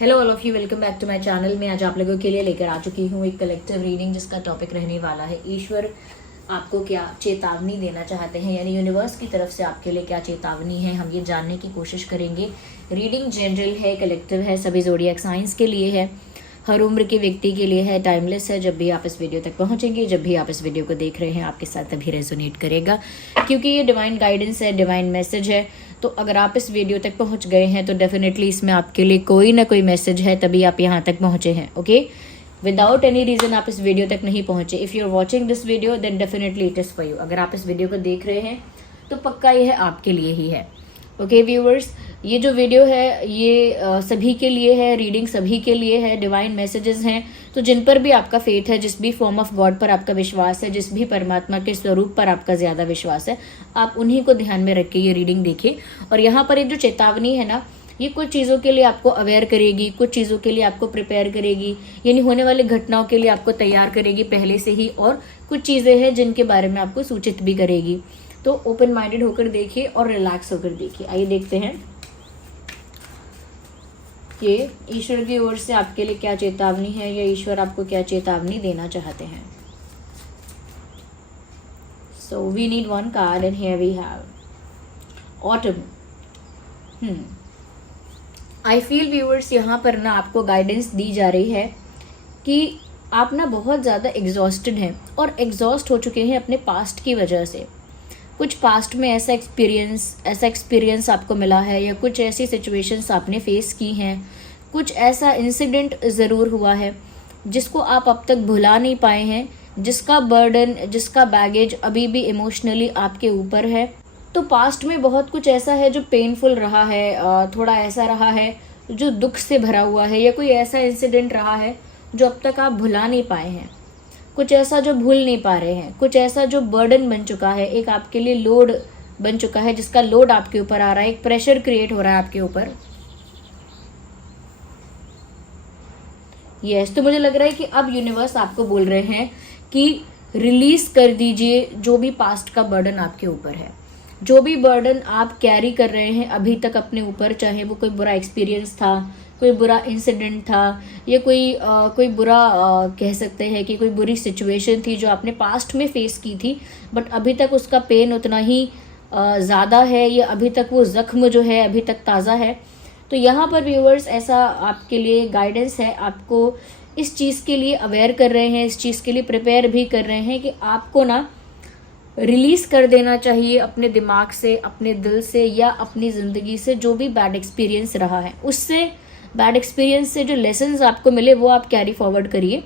Hello all of you, welcome back to my channel. मैं आज आप लोगों के लिए लेकर आ चुकी हूँ एक कलेक्टिव रीडिंग जिसका टॉपिक रहने वाला है ईश्वर आपको क्या चेतावनी देना चाहते हैं, यानी यूनिवर्स की तरफ से आपके लिए क्या चेतावनी है, हम ये जानने की कोशिश करेंगे। रीडिंग जनरल है, कलेक्टिव है, सभी ज़ोडिएक साइंस के लिए है, हर उम्र के व्यक्ति के लिए है, टाइमलेस है। जब भी आप इस वीडियो तक पहुंचेंगे, जब भी आप इस वीडियो को देख रहे हैं, आपके साथ तभी रेजोनेट करेगा, क्योंकि ये डिवाइन गाइडेंस है, डिवाइन मैसेज है। तो अगर आप इस वीडियो तक पहुंच गए हैं तो डेफिनेटली इसमें आपके लिए कोई ना कोई मैसेज है, तभी आप यहाँ तक पहुंचे हैं। ओके, विदाउट एनी रीजन आप इस वीडियो तक नहीं पहुंचे। If you are watching this video then definitely it is for you. अगर आप इस वीडियो को देख रहे हैं तो पक्का यह आपके लिए ही है। ओके व्यूअर्स, ये जो वीडियो है ये सभी के लिए है, रीडिंग सभी के लिए है, डिवाइन मैसेजेस हैं। तो जिन पर भी आपका फेथ है, जिस भी फॉर्म ऑफ गॉड पर आपका विश्वास है, जिस भी परमात्मा के स्वरूप पर आपका ज़्यादा विश्वास है, आप उन्हीं को ध्यान में रख के ये रीडिंग देखिए। और यहाँ पर ये जो चेतावनी है ना, ये कुछ चीज़ों के लिए आपको अवेयर करेगी, कुछ चीज़ों के लिए आपको प्रिपेयर करेगी, यानी होने वाली घटनाओं के लिए आपको तैयार करेगी पहले से ही, और कुछ चीज़ें हैं जिनके बारे में आपको सूचित भी करेगी। तो ओपन माइंडेड होकर देखिए और रिलैक्स होकर देखिए। आइए देखते हैं कि ईश्वर की ओर से आपके लिए क्या चेतावनी है, या ईश्वर आपको क्या चेतावनी देना चाहते हैं। So we need one card and here we have autumn. I feel viewers, यहाँ पर ना आपको गाइडेंस दी जा रही है कि आप ना बहुत ज़्यादा एग्जॉस्टेड हैं और एग्जॉस्ट हो चुके हैं अपने पास्ट की वजह से। कुछ पास्ट में ऐसा एक्सपीरियंस आपको मिला है, या कुछ ऐसी सिचुएशंस आपने फेस की हैं, कुछ ऐसा इंसिडेंट ज़रूर हुआ है जिसको आप अब तक भुला नहीं पाए हैं, जिसका बर्डन, जिसका बैगेज अभी भी इमोशनली आपके ऊपर है। तो पास्ट में बहुत कुछ ऐसा है जो पेनफुल रहा है, थोड़ा ऐसा रहा है जो दुख से भरा हुआ है, या कोई ऐसा इंसिडेंट रहा है जो अब तक आप भुला नहीं पाए हैं, कुछ ऐसा जो भूल नहीं पा रहे हैं, कुछ ऐसा जो बर्डन बन चुका है, एक आपके लिए लोड बन चुका है, जिसका लोड आपके ऊपर आ रहा है, एक प्रेशर क्रिएट हो रहा है आपके ऊपर। यस, तो मुझे लग रहा है कि अब यूनिवर्स आपको बोल रहे हैं कि रिलीज कर दीजिए जो भी पास्ट का बर्डन आपके ऊपर है, जो भी बर्डन आप कैरी कर रहे हैं अभी तक अपने ऊपर, चाहे वो कोई बुरा एक्सपीरियंस था, कोई बुरा इंसिडेंट था, या कोई बुरा कह सकते हैं कि कोई बुरी सिचुएशन थी जो आपने पास्ट में फेस की थी, बट अभी तक उसका पेन उतना ही ज़्यादा है, या अभी तक वो ज़ख्म जो है अभी तक ताज़ा है। तो यहाँ पर व्यूअर्स ऐसा आपके लिए गाइडेंस है, आपको इस चीज़ के लिए अवेयर कर रहे हैं, इस चीज़ के लिए प्रिपेयर भी कर रहे हैं कि आपको ना रिलीज़ कर देना चाहिए अपने दिमाग से, अपने दिल से, या अपनी ज़िंदगी से जो भी बैड एक्सपीरियंस रहा है, उससे बैड एक्सपीरियंस से जो लेसन्स आपको मिले वो आप कैरी फॉरवर्ड करिए।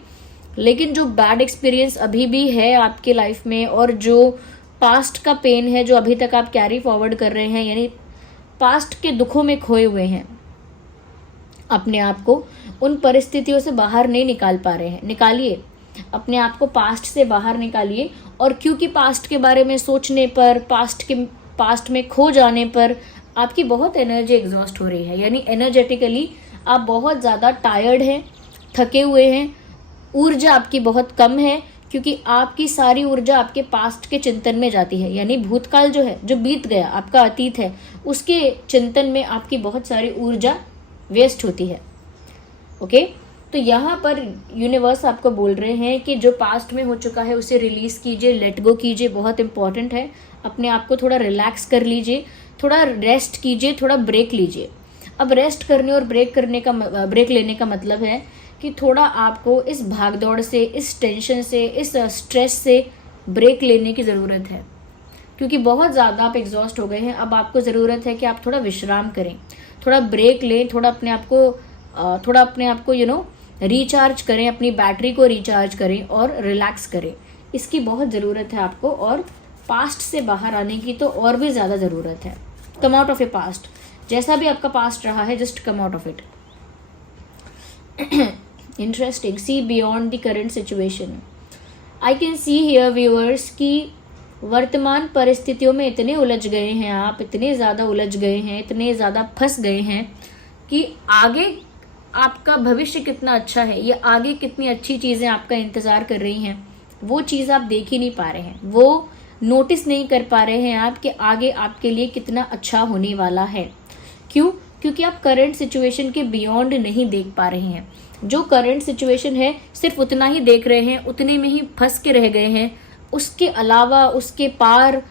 लेकिन जो बैड एक्सपीरियंस अभी भी है आपके लाइफ में, और जो पास्ट का पेन है जो अभी तक आप कैरी फॉरवर्ड कर रहे हैं, यानी पास्ट के दुखों में खोए हुए हैं, अपने आप को उन परिस्थितियों से बाहर नहीं निकाल पा रहे हैं, निकालिए अपने आप को पास्ट से बाहर निकालिए। और क्योंकि पास्ट के बारे में सोचने पर, पास्ट में खो जाने पर आपकी बहुत एनर्जी एग्जॉस्ट हो रही है, यानी एनर्जेटिकली आप बहुत ज़्यादा टायर्ड हैं, थके हुए हैं, ऊर्जा आपकी बहुत कम है, क्योंकि आपकी सारी ऊर्जा आपके पास्ट के चिंतन में जाती है, यानी भूतकाल जो है, जो बीत गया, आपका अतीत है, उसके चिंतन में आपकी बहुत सारी ऊर्जा वेस्ट होती है। ओके, तो यहाँ पर यूनिवर्स आपको बोल रहे हैं कि जो पास्ट में हो चुका है उसे रिलीज़ कीजिए, लेट गो कीजिए, बहुत इंपॉर्टेंट है। अपने आप को थोड़ा रिलैक्स कर लीजिए, थोड़ा रेस्ट कीजिए, थोड़ा ब्रेक लीजिए। अब रेस्ट करने और ब्रेक लेने का मतलब है कि थोड़ा आपको इस भागदौड़ से, इस टेंशन से, इस स्ट्रेस से ब्रेक लेने की ज़रूरत है, क्योंकि बहुत ज़्यादा आप एग्जॉस्ट हो गए हैं। अब आपको ज़रूरत है कि आप थोड़ा विश्राम करें, थोड़ा ब्रेक लें, थोड़ा अपने आप को रिचार्ज करें, अपनी बैटरी को रिचार्ज करें और रिलैक्स करें। इसकी बहुत ज़रूरत है आपको, और पास्ट से बाहर आने की तो और भी ज़्यादा ज़रूरत है। Come out of a past, जैसा भी आपका पास्ट रहा है, just come out of it. Interesting, see beyond the current situation. I can see here viewers कि वर्तमान परिस्थितियों में इतने उलझ गए हैं आप, इतने ज़्यादा उलझ गए हैं, इतने ज़्यादा फंस गए हैं कि आगे आपका भविष्य कितना अच्छा है, या आगे कितनी अच्छी चीज़ें आपका इंतज़ार कर रही हैं, वो चीज़ आप देख ही नहीं पा रहे हैं, वो नोटिस नहीं कर पा रहे हैं आप कि आगे आपके लिए कितना अच्छा होने वाला है। क्यों? क्योंकि आप करंट सिचुएशन के बियॉन्ड नहीं देख पा रहे हैं। जो करंट सिचुएशन है सिर्फ उतना ही देख रहे हैं, उतने में ही फंस के रह गए हैं, उसके अलावा उसके पार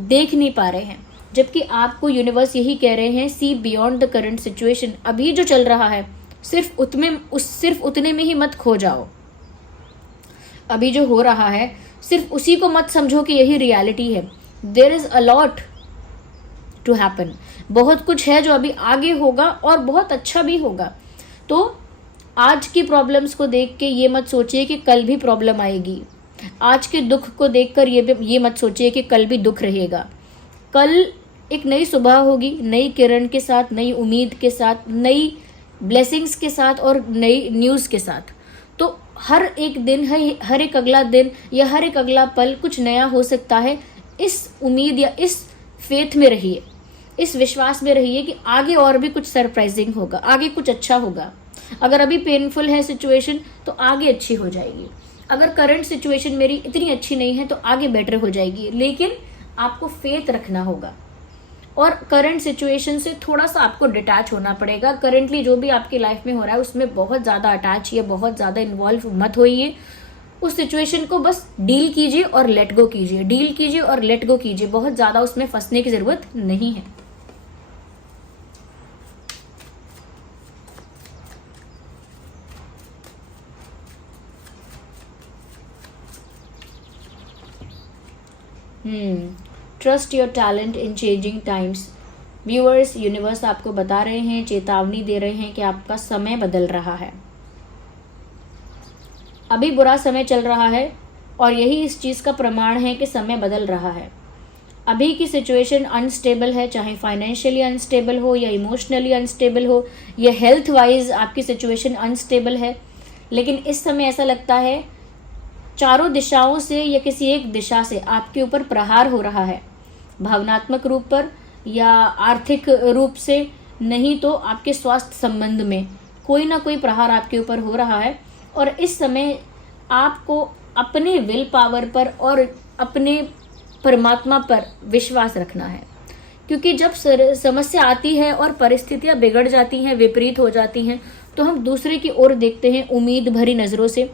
देख नहीं पा रहे हैं। जबकि आपको यूनिवर्स यही कह रहे हैं, सी बियॉन्ड द करंट सिचुएशन। अभी जो चल रहा है सिर्फ उतने में ही मत खो जाओ। अभी जो हो रहा है सिर्फ उसी को मत समझो कि यही रियलिटी है। There is a lot to happen. बहुत कुछ है जो अभी आगे होगा और बहुत अच्छा भी होगा। तो आज की प्रॉब्लम्स को देख के ये मत सोचिए कि कल भी प्रॉब्लम आएगी। आज के दुख को देखकर ये मत सोचिए कि कल भी दुख रहेगा। कल एक नई सुबह होगी, नई किरण के साथ, नई उम्मीद के साथ, नई ब्लेसिंग्स के साथ और नई न्यूज़ के साथ। तो हर एक दिन है, हर एक अगला दिन या हर एक अगला पल कुछ नया हो सकता है। इस उम्मीद या इस फेथ में रहिए, इस विश्वास में रहिए कि आगे और भी कुछ सरप्राइजिंग होगा, आगे कुछ अच्छा होगा। अगर अभी पेनफुल है सिचुएशन तो आगे अच्छी हो जाएगी। अगर करंट सिचुएशन मेरी इतनी अच्छी नहीं है तो आगे बेटर हो जाएगी। लेकिन आपको फेथ रखना होगा और करंट सिचुएशन से थोड़ा सा आपको डिटैच होना पड़ेगा। करंटली जो भी आपकी लाइफ में हो रहा है उसमें बहुत ज़्यादा अटैच या बहुत ज़्यादा इन्वॉल्व मत होइए। उस सिचुएशन को बस डील कीजिए और लेट गो कीजिए, डील कीजिए और लेट गो कीजिए। बहुत ज़्यादा उसमें फंसने की ज़रूरत नहीं है। Trust your talent in changing times. Viewers, universe आपको बता रहे हैं, चेतावनी दे रहे हैं कि आपका समय बदल रहा है। अभी बुरा समय चल रहा है और यही इस चीज़ का प्रमाण है कि समय बदल रहा है। अभी की सिचुएशन अनस्टेबल है, चाहे फाइनेंशियली अनस्टेबल हो या इमोशनली अनस्टेबल हो या हेल्थ वाइज आपकी सिचुएशन अनस्टेबल है। लेकिन इस समय ऐसा लगता है चारों दिशाओं से या किसी एक दिशा से आपके ऊपर प्रहार हो रहा है, भावनात्मक रूप पर या आर्थिक रूप से, नहीं तो आपके स्वास्थ्य संबंध में कोई ना कोई प्रहार आपके ऊपर हो रहा है। और इस समय आपको अपने विल पावर पर और अपने परमात्मा पर विश्वास रखना है। क्योंकि जब समस्या आती है और परिस्थितियां बिगड़ जाती हैं, विपरीत हो जाती हैं, तो हम दूसरे की ओर देखते हैं उम्मीद भरी नज़रों से,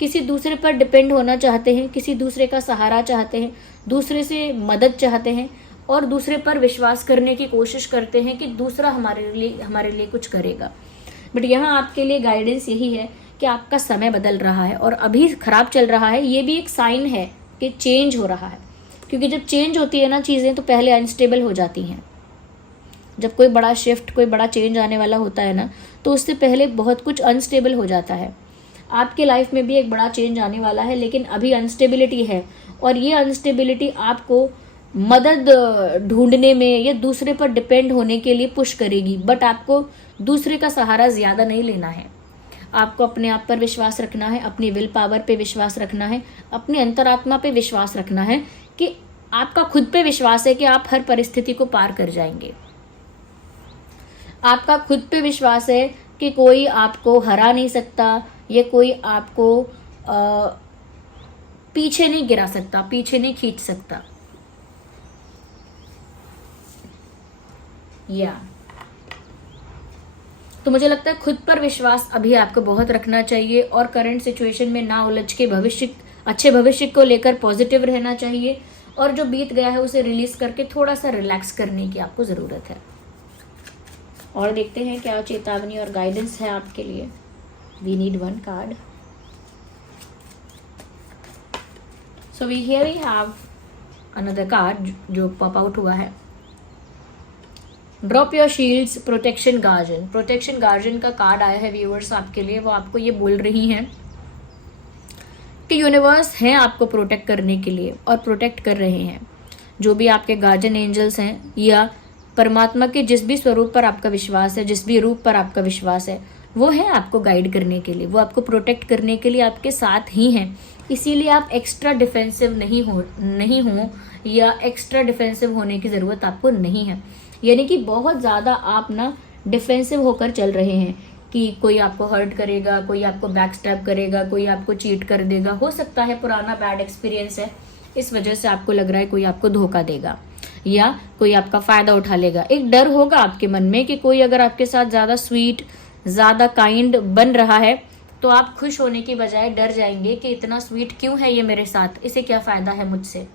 किसी दूसरे पर डिपेंड होना चाहते हैं, किसी दूसरे का सहारा चाहते हैं, दूसरे से मदद चाहते हैं और दूसरे पर विश्वास करने की कोशिश करते हैं कि दूसरा हमारे लिए कुछ करेगा। बट यहाँ आपके लिए गाइडेंस यही है कि आपका समय बदल रहा है और अभी खराब चल रहा है। ये भी एक साइन है कि चेंज हो रहा है। क्योंकि जब चेंज होती है ना चीज़ें, तो पहले अनस्टेबल हो जाती हैं। जब कोई बड़ा शिफ्ट, कोई बड़ा चेंज आने वाला होता है ना, तो उससे पहले बहुत कुछ अनस्टेबल हो जाता है। आपके लाइफ में भी एक बड़ा चेंज आने वाला है, लेकिन अभी अनस्टेबिलिटी है और ये अनस्टेबिलिटी आपको मदद ढूंढने में या दूसरे पर डिपेंड होने के लिए पुश करेगी। बट आपको दूसरे का सहारा ज़्यादा नहीं लेना है। आपको अपने आप पर विश्वास रखना है, अपनी विल पावर पे विश्वास रखना है, अपनी अंतरात्मा पे विश्वास रखना है कि आपका खुद पे विश्वास है कि आप हर परिस्थिति को पार कर जाएंगे। आपका खुद पे विश्वास है कि कोई आपको हरा नहीं सकता या कोई आपको पीछे नहीं गिरा सकता, पीछे नहीं खींच सकता। तो मुझे लगता है खुद पर विश्वास अभी आपको बहुत रखना चाहिए और करंट सिचुएशन में ना उलझ के अच्छे भविष्य को लेकर पॉजिटिव रहना चाहिए और जो बीत गया है उसे रिलीज करके थोड़ा सा रिलैक्स करने की आपको ज़रूरत है। और देखते हैं क्या चेतावनी और गाइडेंस है आपके लिए। We need one card. So we have another card जो पॉप आउट हुआ है। Drop your shields, protection guardian. Protection guardian का कार्ड आया है व्यूअर्स आपके लिए। वो आपको ये बोल रही हैं कि यूनिवर्स है आपको प्रोटेक्ट करने के लिए और प्रोटेक्ट कर रहे हैं। जो भी आपके गार्जियन एंजल्स हैं या परमात्मा के जिस भी स्वरूप पर आपका विश्वास है, जिस भी रूप पर आपका विश्वास है, वो है आपको गाइड करने के लिए, वो आपको प्रोटेक्ट करने के लिए आपके साथ ही हैं। इसीलिए आप एक्स्ट्रा डिफेंसिव नहीं हो या एक्स्ट्रा डिफेंसिव होने की ज़रूरत आपको नहीं है। यानी कि बहुत ज़्यादा आप ना डिफेंसिव होकर चल रहे हैं कि कोई आपको हर्ट करेगा, कोई आपको बैक स्टैब करेगा, कोई आपको चीट कर देगा। हो सकता है पुराना बैड एक्सपीरियंस है, इस वजह से आपको लग रहा है कोई आपको धोखा देगा या कोई आपका फायदा उठा लेगा। एक डर होगा आपके मन में कि कोई अगर आपके साथ ज्यादा स्वीट, ज्यादा काइंड बन रहा है तो आप खुश होने की बजाय डर जाएंगे कि इतना स्वीट क्यों है ये मेरे साथ, इसे क्या फायदा है मुझसे,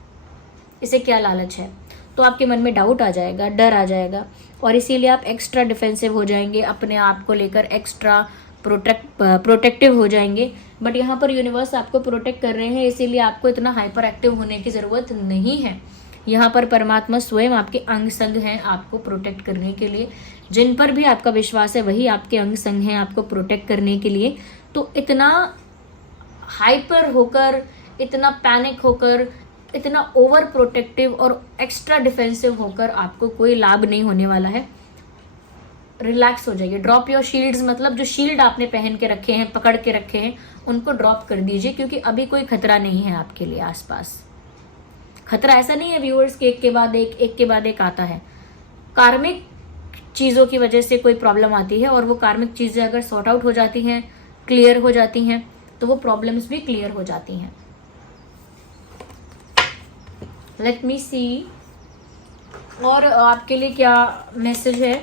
इसे क्या लालच है। तो आपके मन में डाउट आ जाएगा, डर आ जाएगा, और इसीलिए आप एक्स्ट्रा डिफेंसिव हो जाएंगे, अपने आप को लेकर एक्स्ट्रा प्रोटेक्टिव हो जाएंगे। बट यहाँ पर यूनिवर्स आपको प्रोटेक्ट कर रहे हैं, इसीलिए आपको इतना हाइपर एक्टिव होने की ज़रूरत नहीं है। यहाँ पर परमात्मा स्वयं आपके अंग संग हैं आपको प्रोटेक्ट करने के लिए। जिन पर भी आपका विश्वास है वही आपके अंग संग हैं आपको प्रोटेक्ट करने के लिए। तो इतना हाइपर होकर, इतना पैनिक होकर, इतना ओवर प्रोटेक्टिव और एक्स्ट्रा डिफेंसिव होकर आपको कोई लाभ नहीं होने वाला है। रिलैक्स हो जाइए। ड्रॉप योर शील्ड्स, मतलब जो शील्ड आपने पहन के रखे हैं, पकड़ के रखे हैं, उनको ड्रॉप कर दीजिए, क्योंकि अभी कोई खतरा नहीं है आपके लिए आसपास। खतरा ऐसा नहीं है व्यूअर्स कि एक के बाद एक आता है। कार्मिक चीज़ों की वजह से कोई प्रॉब्लम आती है, और वो कार्मिक चीज़ें अगर सॉर्ट आउट हो जाती हैं, क्लियर हो जाती हैं, तो वो प्रॉब्लम्स भी क्लियर हो जाती हैं। लेट मी सी और आपके लिए क्या मैसेज है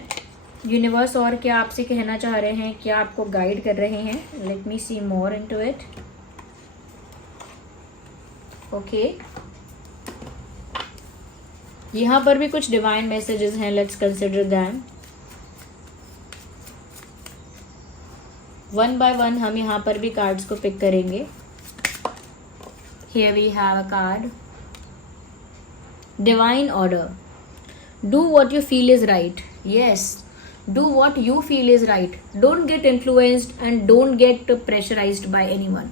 यूनिवर्स, और क्या आपसे कहना चाह रहे हैं, क्या आपको गाइड कर रहे हैं। Let me see more into it. Okay, यहाँ पर भी कुछ डिवाइन मैसेजेस हैं, let's consider them. One by one हम यहाँ पर भी कार्ड्स को पिक करेंगे। Here we have a card, divine order. Do what you feel is right. Yes, do what you feel is right. Don't get influenced and don't get pressurized by anyone.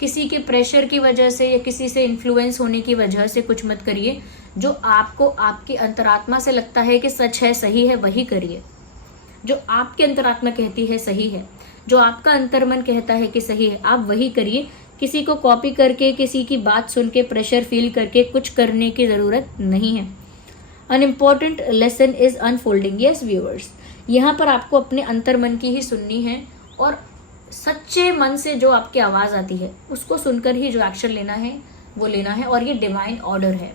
किसी के pressure की वजह से या किसी से influence होने की वजह से कुछ मत करिए। जो आपको आपकी अंतरात्मा से लगता है कि सच है, सही है, वही करिए। जो आपकी अंतरात्मा कहती है सही है, जो आपका अंतर्मन कहता है कि सही है, आप वही करिए। किसी को कॉपी करके, किसी की बात सुन के, प्रेशर फील करके कुछ करने की ज़रूरत नहीं है। An important lesson is unfolding. Yes viewers, यहाँ पर आपको अपने अंतर्मन की ही सुननी है, और सच्चे मन से जो आपकी आवाज़ आती है उसको सुनकर ही जो एक्शन लेना है वो लेना है। और ये डिवाइन ऑर्डर है।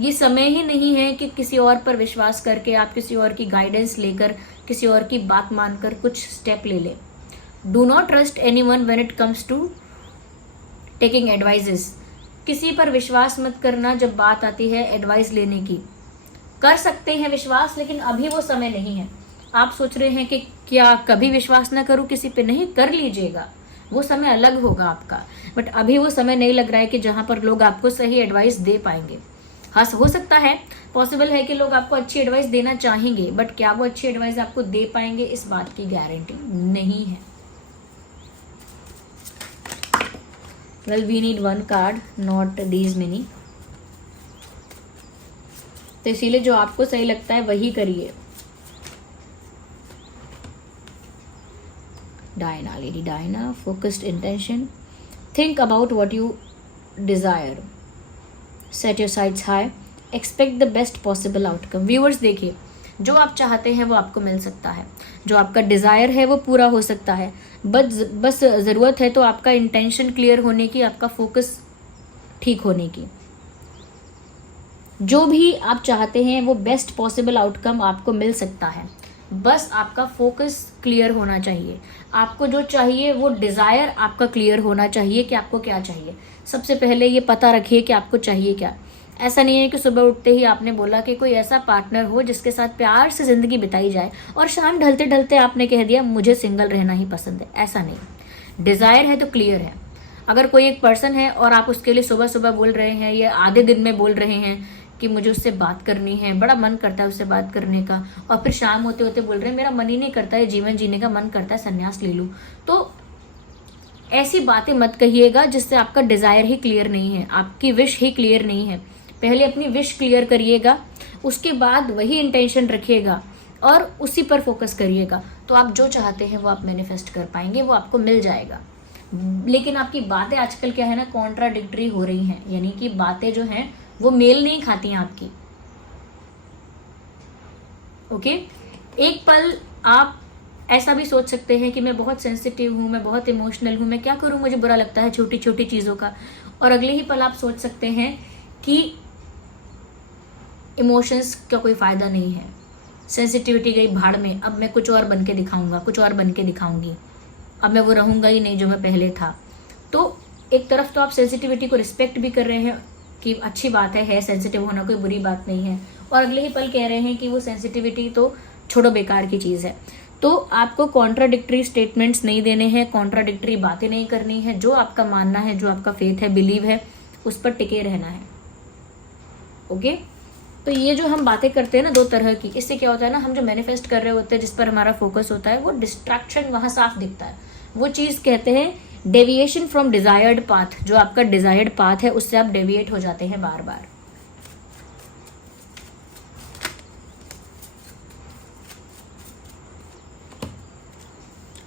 ये समय ही नहीं है कि किसी और पर विश्वास करके आप किसी और की गाइडेंस लेकर, किसी और की बात मानकर कुछ स्टेप ले लें। Do not trust anyone when it comes to taking advices. किसी पर विश्वास मत करना जब बात आती है एडवाइस लेने की। कर सकते हैं विश्वास, लेकिन अभी वो समय नहीं है। आप सोच रहे हैं कि क्या कभी विश्वास ना करूं किसी पे, नहीं, कर लीजिएगा, वो समय अलग होगा आपका। बट अभी वो समय नहीं लग रहा है कि जहां पर लोग आपको सही एडवाइस दे पाएंगे। हाँ, हो सकता है, पॉसिबल है कि लोग आपको अच्छी एडवाइस देना चाहेंगे, बट क्या वो अच्छी एडवाइस आपको दे पाएंगे, इस बात की गारंटी नहीं है। Well, we need one card, not these many. तो इसीलिए जो आपको सही लगता है वही करिए। Diana, lady Diana, focused intention. Think about what you desire, set your sights high, expect the best possible outcome. Viewers देखिए, जो आप चाहते हैं वो आपको मिल सकता है, जो आपका डिज़ायर है वो पूरा हो सकता है। बस ज़रूरत है तो आपका इंटेंशन क्लियर होने की, आपका फोकस ठीक होने की। जो भी आप चाहते हैं वो बेस्ट पॉसिबल आउटकम आपको मिल सकता है। बस आपका फोकस क्लियर होना चाहिए। आपको जो चाहिए वो डिज़ायर आपका क्लियर होना चाहिए कि आपको क्या चाहिए। सबसे पहले ये पता रखिए कि आपको चाहिए क्या। ऐसा नहीं है कि सुबह उठते ही आपने बोला कि कोई ऐसा पार्टनर हो जिसके साथ प्यार से ज़िंदगी बिताई जाए, और शाम ढलते ढलते आपने कह दिया मुझे सिंगल रहना ही पसंद है। ऐसा नहीं। डिज़ायर है तो क्लियर है। अगर कोई एक पर्सन है और आप उसके लिए सुबह सुबह बोल रहे हैं या आधे दिन में बोल रहे हैं कि मुझे उससे बात करनी है, बड़ा मन करता है उससे बात करने का, और फिर शाम होते होते बोल रहे हैं मेरा मन ही नहीं करता है जीवन जीने का, मन करता है संन्यास ले लूँ, तो ऐसी बातें मत कहिएगा जिससे आपका डिज़ायर ही क्लियर नहीं है, आपकी विश ही क्लियर नहीं है। पहले अपनी विश क्लियर करिएगा, उसके बाद वही इंटेंशन रखिएगा और उसी पर फोकस करिएगा, तो आप जो चाहते हैं वो आप मैनिफेस्ट कर पाएंगे, वो आपको मिल जाएगा। लेकिन आपकी बातें आजकल क्या है ना, कॉन्ट्राडिक्टरी हो रही हैं, यानी कि बातें जो हैं वो मेल नहीं खाती हैं आपकी। ओके, एक पल आप ऐसा भी सोच सकते हैं कि मैं बहुत सेंसिटिव हूँ, मैं बहुत इमोशनल हूँ, मैं क्या करूँ, मुझे बुरा लगता है छोटी छोटी चीज़ों का। और अगले ही पल आप सोच सकते हैं कि इमोशंस का कोई फ़ायदा नहीं है, सेंसिटिविटी गई भाड़ में, अब मैं कुछ और बन के दिखाऊंगा, कुछ और बन के दिखाऊंगी, अब मैं वो रहूँगा ही नहीं जो मैं पहले था। तो एक तरफ तो आप सेंसिटिविटी को रिस्पेक्ट भी कर रहे हैं कि अच्छी बात है सेंसिटिव होना कोई बुरी बात नहीं है, और अगले ही पल कह रहे हैं कि वो सेंसिटिविटी तो छोड़ो, बेकार की चीज़ है। तो आपको कॉन्ट्राडिक्टरी स्टेटमेंट्स नहीं देने हैं, कॉन्ट्राडिक्टरी बातें नहीं करनी है, जो आपका मानना है, जो आपका फेथ है, बिलीव है, उस पर टिके रहना है। ओके, तो ये जो हम बातें करते हैं ना दो तरह की, इससे क्या होता है ना, हम जो मैनिफेस्ट कर रहे होते हैं, जिस पर हमारा फोकस होता है, वो डिस्ट्रैक्शन वहाँ साफ दिखता है। वो चीज़ कहते हैं डेविएशन फ्रॉम डिजायर्ड पाथ। जो आपका डिजायर्ड पाथ है उससे आप डेविएट हो जाते हैं बार बार।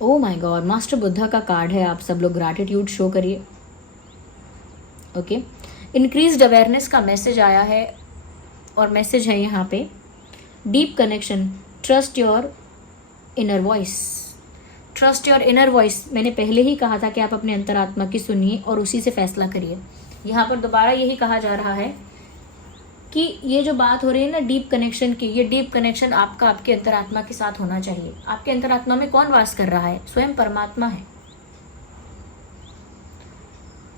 Oh my god, master Buddha का कार्ड है। आप सब लोग ग्रैटिट्यूड शो करिए। ओके, इंक्रीज्ड अवेयरनेस का मैसेज आया है, और मैसेज है यहाँ पे deep connection, trust your inner voice. Trust your inner voice, मैंने पहले ही कहा था कि आप अपने अंतरात्मा की सुनिए और उसी से फैसला करिए। यहाँ पर दोबारा यही कहा जा रहा है कि ये जो बात हो रही है ना डीप कनेक्शन की, ये डीप कनेक्शन आपका आपके अंतरात्मा के साथ होना चाहिए। आपके अंतरात्मा में कौन वास कर रहा है? स्वयं परमात्मा है।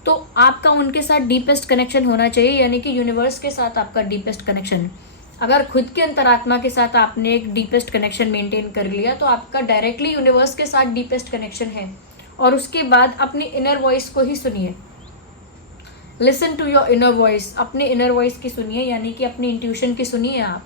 तो आपका उनके साथ डीपेस्ट कनेक्शन होना चाहिए, यानी कि यूनिवर्स के साथ आपका डीपेस्ट कनेक्शन। अगर खुद के अंतरात्मा के साथ आपने एक डीपेस्ट कनेक्शन मेंटेन कर लिया तो आपका डायरेक्टली यूनिवर्स के साथ डीपेस्ट कनेक्शन है। और उसके बाद अपनी इनर वॉइस को ही सुनिए। Listen to your inner voice, अपने इनर वॉइस की सुनिए, यानी कि अपनी इंट्यूशन की सुनिए आप,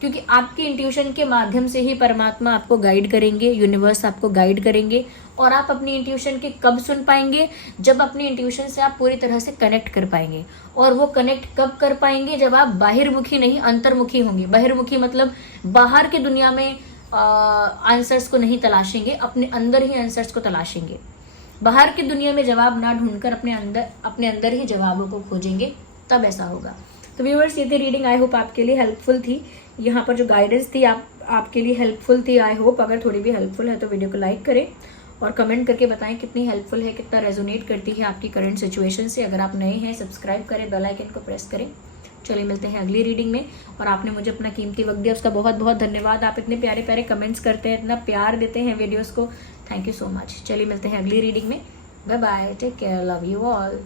क्योंकि आपकी इंट्यूशन के माध्यम से ही परमात्मा आपको गाइड करेंगे, यूनिवर्स आपको गाइड करेंगे। और आप अपनी इंट्यूशन के कब सुन पाएंगे? जब अपनी इंट्यूशन से आप पूरी तरह से कनेक्ट कर पाएंगे। और वो कनेक्ट कब कर पाएंगे? जब आप बाहिर्मुखी नहीं अंतर्मुखी होंगे। बाहिर्मुखी मतलब बाहर की दुनिया में आंसर्स को नहीं तलाशेंगे, अपने अंदर ही आंसर्स को तलाशेंगे। बाहर की दुनिया में जवाब ना ढूंढकर अपने अंदर ही जवाबों को खोजेंगे, तब ऐसा होगा। तो व्यूअर्स, ये थी रीडिंग। आई होप आपके लिए हेल्पफुल थी। यहाँ पर जो गाइडेंस थी आपके लिए हेल्पफुल थी। आई होप अगर थोड़ी भी हेल्पफुल है तो वीडियो को लाइक करें और कमेंट करके बताएं कितनी हेल्पफुल है, कितना रेजोनेट करती है आपकी करंट सिचुएशन से। अगर आप नए हैं, सब्सक्राइब करें, बेल आइकन को प्रेस करें। चलिए मिलते हैं अगली रीडिंग में। और आपने मुझे अपना कीमती वक्त दिया, उसका बहुत बहुत धन्यवाद। आप इतने प्यारे प्यारे कमेंट्स करते हैं, इतना प्यार देते हैं वीडियोज़ को, थैंक यू सो मच। चलिए मिलते हैं अगली रीडिंग में। Bye bye, take care, love you all.